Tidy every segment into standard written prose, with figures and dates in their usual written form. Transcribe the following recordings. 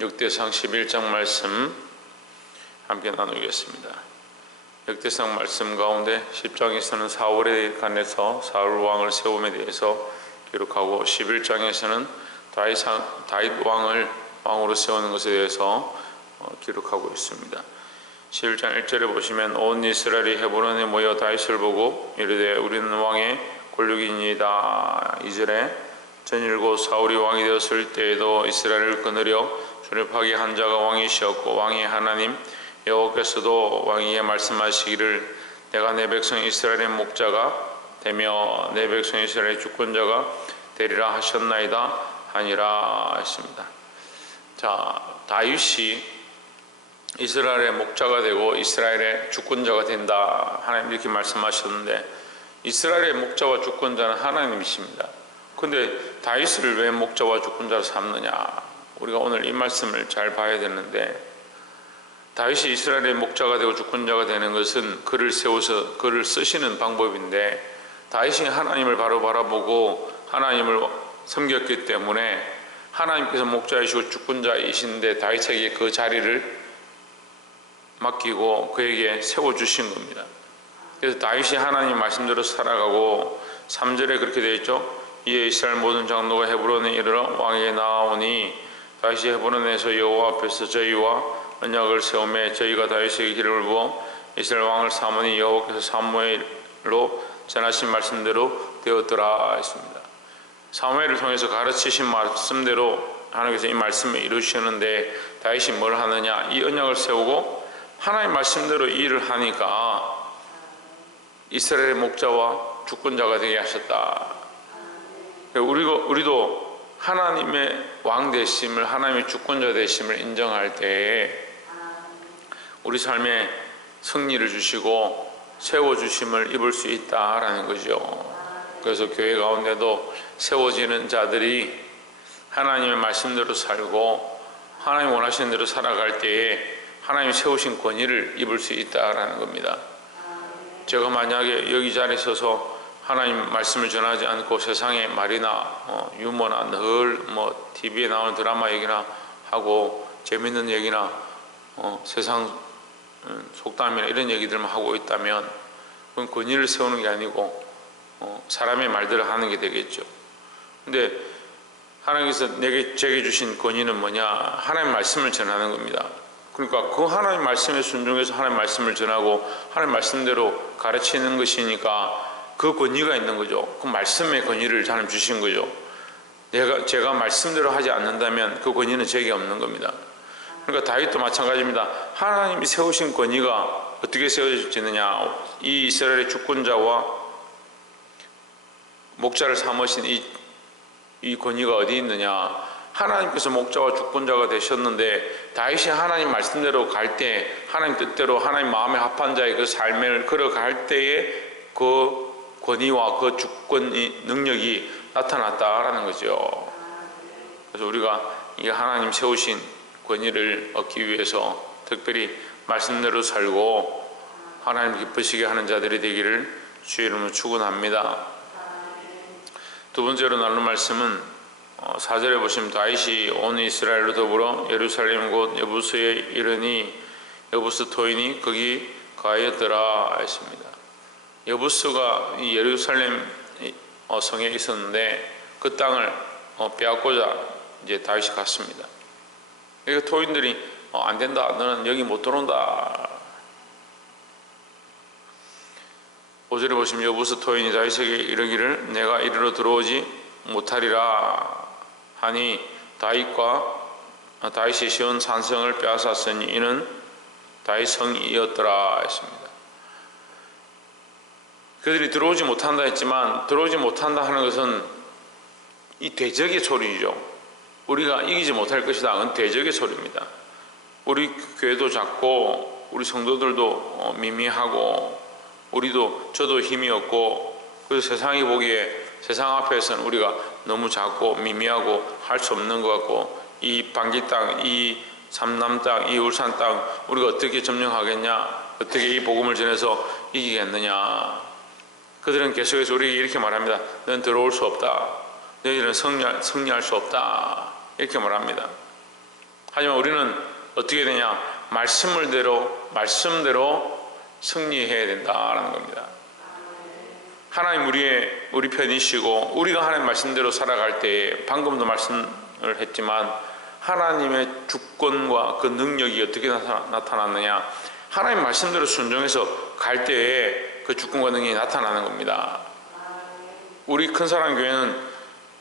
역대상 11장 말씀 함께 나누겠습니다. 역대상 말씀 가운데 10장에서는 사울에 관해서 사울 왕을 세움에 대해서 기록하고 11장에서는 다윗 왕을 왕으로 세우는 것에 대해서 기록하고 있습니다. 11장 1절에 보시면 온 이스라엘이 헤브론에 모여 다윗을 보고 이르되 우리는 왕의 권력이니이다. 2절에 전일고 사울이 왕이 되었을 때에도 이스라엘을 거느려 존립하게 한 자가 왕이시었고 왕의 하나님 여호와께서도 왕에게 말씀하시기를 내가 내 백성 이스라엘의 목자가 되며 내 백성 이스라엘의 주권자가 되리라 하셨나이다 하니라 했습니다. 자, 다윗이 이스라엘의 목자가 되고 이스라엘의 주권자가 된다 하나님 이렇게 말씀하셨는데 이스라엘의 목자와 주권자는 하나님이십니다. 근데 다윗을 왜 목자와 주권자로 삼느냐? 우리가 오늘 이 말씀을 잘 봐야 되는데 다윗이 이스라엘의 목자가 되고 주권자가 되는 것은 그를 세워서 그를 쓰시는 방법인데 다윗이 하나님을 바로 바라보고 하나님을 섬겼기 때문에 하나님께서 목자이시고 주권자이신데 다윗에게 그 자리를 맡기고 그에게 세워주신 겁니다. 그래서 다윗이 하나님 말씀대로 살아가고 3절에 그렇게 되어 있죠. 이에 이스라엘 모든 장로가 헤브론에 이르러 왕에게 나아오니 다윗이 헤브론에서 여호와 앞에서 저희와 언약을 세우매 저희가 다윗에게 기름을 부어 이스라엘 왕을 삼으니 여호와께서 사무엘로 전하신 말씀대로 되었더라 했습니다. 사무엘을 통해서 가르치신 말씀대로 하나님께서 이 말씀을 이루시는데 다윗이 뭘 하느냐? 이 언약을 세우고 하나님 말씀대로 일을 하니까 이스라엘의 목자와 주권자가 되게 하셨다. 우리도 하나님의 왕 되심을 하나님의 주권자 되심을 인정할 때에 우리 삶에 승리를 주시고 세워주심을 입을 수 있다라는 거죠. 그래서 교회 가운데도 세워지는 자들이 하나님의 말씀대로 살고 하나님 원하시는 대로 살아갈 때에 하나님이 세우신 권위를 입을 수 있다라는 겁니다. 제가 만약에 여기 자리에 서서 하나님 말씀을 전하지 않고 세상의 말이나 유머나 늘 TV에 나오는 드라마 얘기나 하고 재밌는 얘기나 세상 속담이나 이런 얘기들만 하고 있다면 그건 권위를 세우는 게 아니고 사람의 말들을 하는 게 되겠죠. 근데 하나님께서 제게 주신 권위는 뭐냐? 하나님 말씀을 전하는 겁니다. 그러니까 그 하나님 말씀에 순종해서 하나님 말씀을 전하고 하나님 말씀대로 가르치는 것이니까 그 권위가 있는 거죠. 그 말씀의 권위를 하나님 주신 거죠. 제가 말씀대로 하지 않는다면 그 권위는 제게 없는 겁니다. 그러니까 다윗도 마찬가지입니다. 하나님이 세우신 권위가 어떻게 세워지느냐? 이 이스라엘의 주권자와 목자를 삼으신 이 권위가 어디 있느냐? 하나님께서 목자와 주권자가 되셨는데 다윗이 하나님 말씀대로 갈 때 하나님 뜻대로 하나님 마음에 합한 자의 그 삶을 걸어갈 때에 그 권위와 그 주권의 능력이 나타났다라는 거죠. 그래서 우리가 이 하나님 세우신 권위를 얻기 위해서 특별히 말씀대로 살고 하나님 기쁘시게 하는 자들이 되기를 주의 이름으로 축원합니다. 두 번째로 나눌 말씀은 4절에 보시면 다윗이 온 이스라엘로 더불어 예루살렘 곧 여부스에 이르니 여부스 토인이 거기 거하였더라 했습니다. 여부스가 이 예루살렘 성에 있었는데 그 땅을 빼앗고자 이제 다윗이 갔습니다. 그러니까 토인들이 안 된다, 너는 여기 못 들어온다. 5절에 보시면 여부스 토인이 다윗에게 이르기를 내가 이리로 들어오지 못하리라 하니 다윗이 시온 산성을 빼앗았으니 이는 다윗 성이었더라 했습니다. 그들이 들어오지 못한다 했지만 들어오지 못한다 하는 것은 이 대적의 소리죠. 우리가 이기지 못할 것이다. 그건 대적의 소리입니다. 우리 교회도 작고 우리 성도들도 미미하고 저도 힘이 없고 그래서 세상이 보기에 세상 앞에서는 우리가 너무 작고 미미하고 할 수 없는 것 같고 이 방기 땅, 이 삼남 땅, 이 울산 땅 우리가 어떻게 점령하겠냐? 어떻게 이 복음을 전해서 이기겠느냐? 그들은 계속해서 우리에게 이렇게 말합니다. 너는 들어올 수 없다. 너희들은 승리할 수 없다. 이렇게 말합니다. 하지만 우리는 어떻게 되냐? 말씀대로 승리해야 된다라는 겁니다. 하나님 우리 편이시고 우리가 하나님 말씀대로 살아갈 때에 방금도 말씀을 했지만 하나님의 주권과 그 능력이 어떻게 나타났느냐? 하나님 말씀대로 순종해서 갈 때에 그 주권과 능력이 나타나는 겁니다. 우리 큰사랑 교회는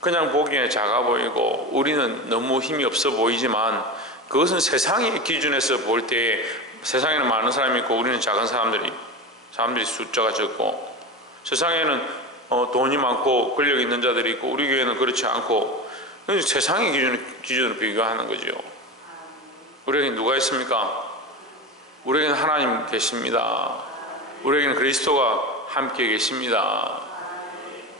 그냥 보기에 작아 보이고 우리는 너무 힘이 없어 보이지만 그것은 세상의 기준에서 볼 때 세상에는 많은 사람이 있고 우리는 작은 사람들이 숫자가 적고 세상에는 돈이 많고 권력 있는 자들이 있고 우리 교회는 그렇지 않고 세상의 기준으로 비교하는 거죠. 우리에게 누가 있습니까? 우리에게는 하나님 계십니다. 우리에게는 그리스도가 함께 계십니다.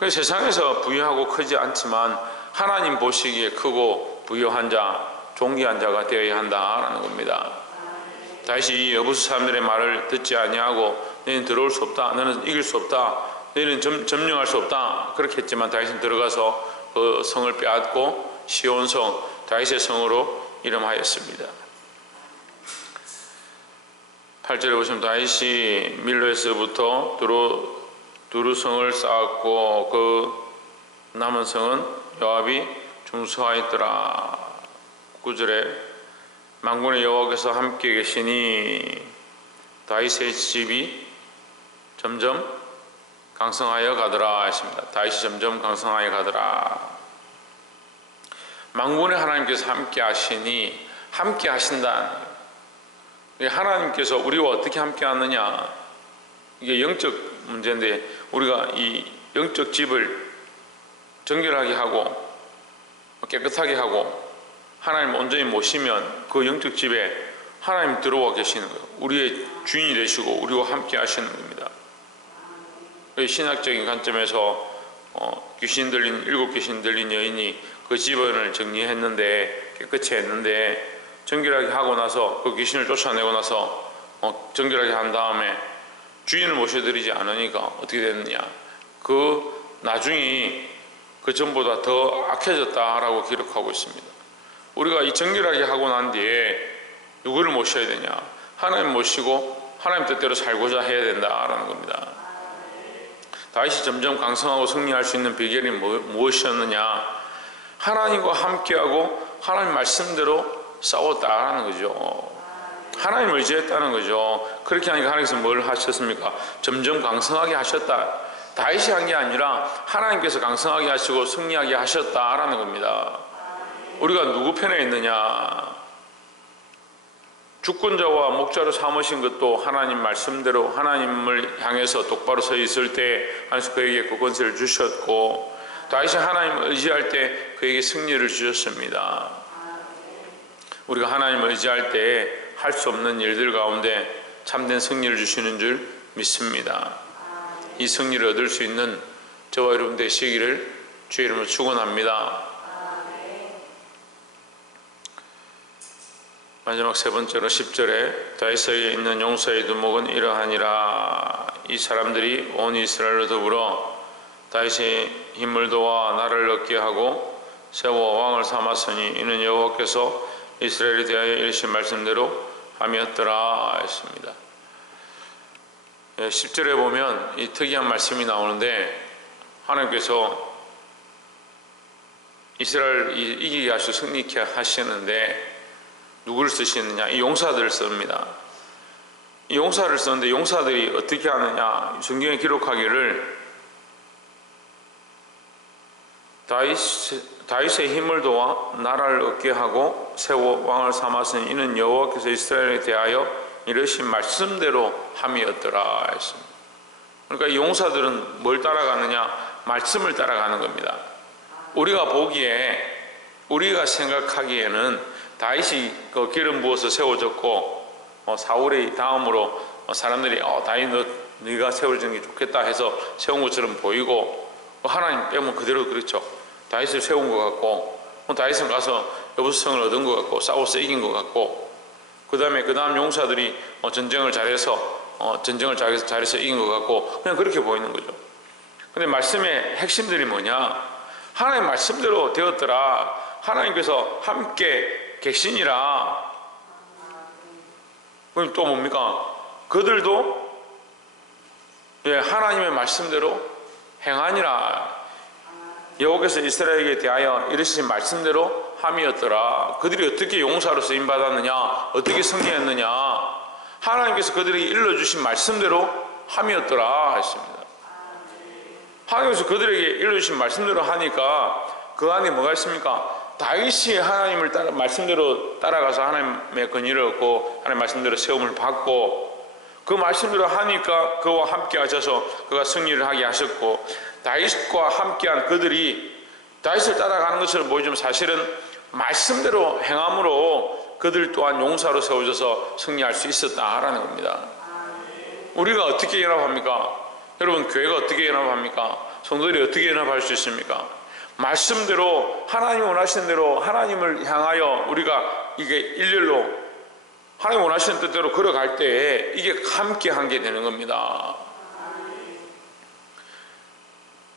세상에서 부유하고 크지 않지만 하나님 보시기에 크고 부유한 자, 존귀한 자가 되어야 한다라는 겁니다. 다시 이 여부수 사람들의 말을 듣지 아니하고 너희는 들어올 수 없다, 너는 이길 수 없다, 너희는 점령할 수 없다 그렇게 했지만 다윗은 들어가서 그 성을 빼앗고 시온성 다윗의 성으로 이름하였습니다. 8절에 보시면 다윗이 밀로에서부터 두루성을 쌓았고 그 남은 성은 요압이 중수하였더라. 9절에 만군의 여호와께서 함께 계시니 다윗의 집이 점점 강성하여 가더라 했습니다. 다윗이 점점 강성하여 가더라. 만군의 하나님께서 함께 하시니 함께 하신다. 하나님께서 우리와 어떻게 함께 하느냐? 이게 영적 문제인데 우리가 이 영적 집을 정결하게 하고 깨끗하게 하고 하나님 온전히 모시면 그 영적 집에 하나님 들어와 계시는 거예요. 우리의 주인이 되시고 우리와 함께 하시는 겁니다. 신학적인 관점에서 일곱 귀신 들린 여인이 그 집안을 정리했는데 깨끗이 했는데 정결하게 하고 나서 그 귀신을 쫓아내고 나서 정결하게 한 다음에 주인을 모셔드리지 않으니까 어떻게 됐느냐? 그 나중이 그 전보다 더 악해졌다라고 기록하고 있습니다. 우리가 이 정결하게 하고 난 뒤에 누구를 모셔야 되냐? 하나님 모시고 하나님 뜻대로 살고자 해야 된다라는 겁니다. 다윗이 점점 강성하고 승리할 수 있는 비결이 무엇이었느냐? 하나님과 함께하고 하나님 말씀대로 싸웠다라는 거죠. 하나님을 의지했다는 거죠. 그렇게 하니까 하나님께서 뭘 하셨습니까? 점점 강성하게 하셨다. 다윗이 한 게 아니라 하나님께서 강성하게 하시고 승리하게 하셨다라는 겁니다. 우리가 누구 편에 있느냐? 주권자와 목자로 삼으신 것도 하나님 말씀대로 하나님을 향해서 똑바로 서 있을 때 하나님께서 그에게 그 권세를 주셨고 다윗이 하나님을 의지할 때 그에게 승리를 주셨습니다. 우리가 하나님을 의지할 때 할 수 없는 일들 가운데 참된 승리를 주시는 줄 믿습니다. 이 승리를 얻을 수 있는 저와 여러분 되시기를 주의 이름으로 축원합니다. 마지막 세 번째로 10절에 다윗에게 있는 용사의 두목은 이러하니라. 이 사람들이 온 이스라엘로 더불어 다윗의 힘을 도와 나를 얻게 하고 세워 왕을 삼았으니 이는 여호와께서 이스라엘에 대하여 이르신 말씀대로 함이었더라 했습니다. 10절에 보면 이 특이한 말씀이 나오는데 하나님께서 이스라엘을 이기게 하시고 승리케 하시는데 누구를 쓰시느냐? 이 용사들을 씁니다. 이 용사를 쓰는데 용사들이 어떻게 하느냐? 성경에 기록하기를 다윗의 힘을 도와 나라를 얻게 하고 세워 왕을 삼았으니 이는 여호와께서 이스라엘에 대하여 이르신 말씀대로 함이었더라 했습니다. 그러니까 이 용사들은 뭘 따라가느냐? 말씀을 따라가는 겁니다. 우리가 보기에 우리가 생각하기에는 다윗이 그 기름 부어서 세워졌고 사울의 다음으로 사람들이 다윗 네가 세워지는 게 좋겠다 해서 세운 것처럼 보이고 하나님 빼면 그대로 그렇죠. 다윗을 세운 것 같고 다윗은 가서 여부수성을 얻은 것 같고 싸워서 이긴 것 같고 그 다음 용사들이 전쟁을 잘해서 이긴 것 같고 그냥 그렇게 보이는 거죠. 근데 말씀의 핵심들이 뭐냐? 하나님 말씀대로 되었더라. 하나님께서 함께 객신이라. 그럼 또 뭡니까? 그들도 하나님의 말씀대로 행하니라. 여호와께서 이스라엘에게 대하여 이르신 말씀대로 함이었더라. 그들이 어떻게 용사로 쓰임 받았느냐, 어떻게 승리했느냐, 하나님께서 그들에게 일러주신 말씀대로 함이었더라 했습니다. 하나님께서 그들에게 일러주신 말씀대로 하니까 그 안에 뭐가 있습니까? 다윗이 하나님을 따라 말씀대로 따라가서 하나님의 권위를 얻고 하나님 말씀대로 세움을 받고, 그 말씀대로 하니까 그와 함께 하셔서 그가 승리를 하게 하셨고, 다윗과 함께한 그들이 다윗을 따라가는 것을 보여주면 사실은 말씀대로 행함으로 그들 또한 용사로 세워져서 승리할 수 있었다라는 겁니다. 우리가 어떻게 연합합니까? 여러분, 교회가 어떻게 연합합니까? 성도들이 어떻게 연합할 수 있습니까? 말씀대로 하나님이 원하시는 대로 하나님을 향하여 우리가 이게 일렬로 하나님 원하시는 뜻대로 걸어갈 때에 이게 함께 한 게 되는 겁니다.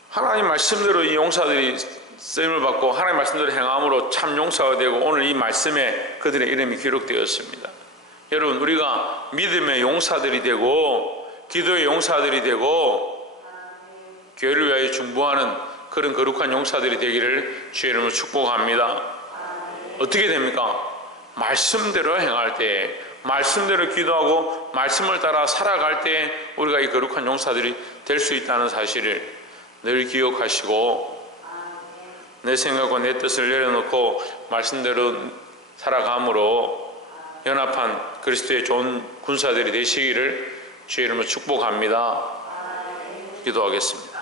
하나님 말씀대로 이 용사들이 쓰임을 받고 하나님 말씀대로 행함으로 참 용사가 되고 오늘 이 말씀에 그들의 이름이 기록되었습니다. 여러분, 우리가 믿음의 용사들이 되고 기도의 용사들이 되고 교회를 위하여 중보하는 그런 거룩한 용사들이 되기를 주의 이름으로 축복합니다. 어떻게 됩니까? 말씀대로 행할 때, 말씀대로 기도하고 말씀을 따라 살아갈 때 우리가 이 거룩한 용사들이 될 수 있다는 사실을 늘 기억하시고, 내 생각과 내 뜻을 내려놓고 말씀대로 살아감으로 연합한 그리스도의 좋은 군사들이 되시기를 주의 이름으로 축복합니다. 기도하겠습니다.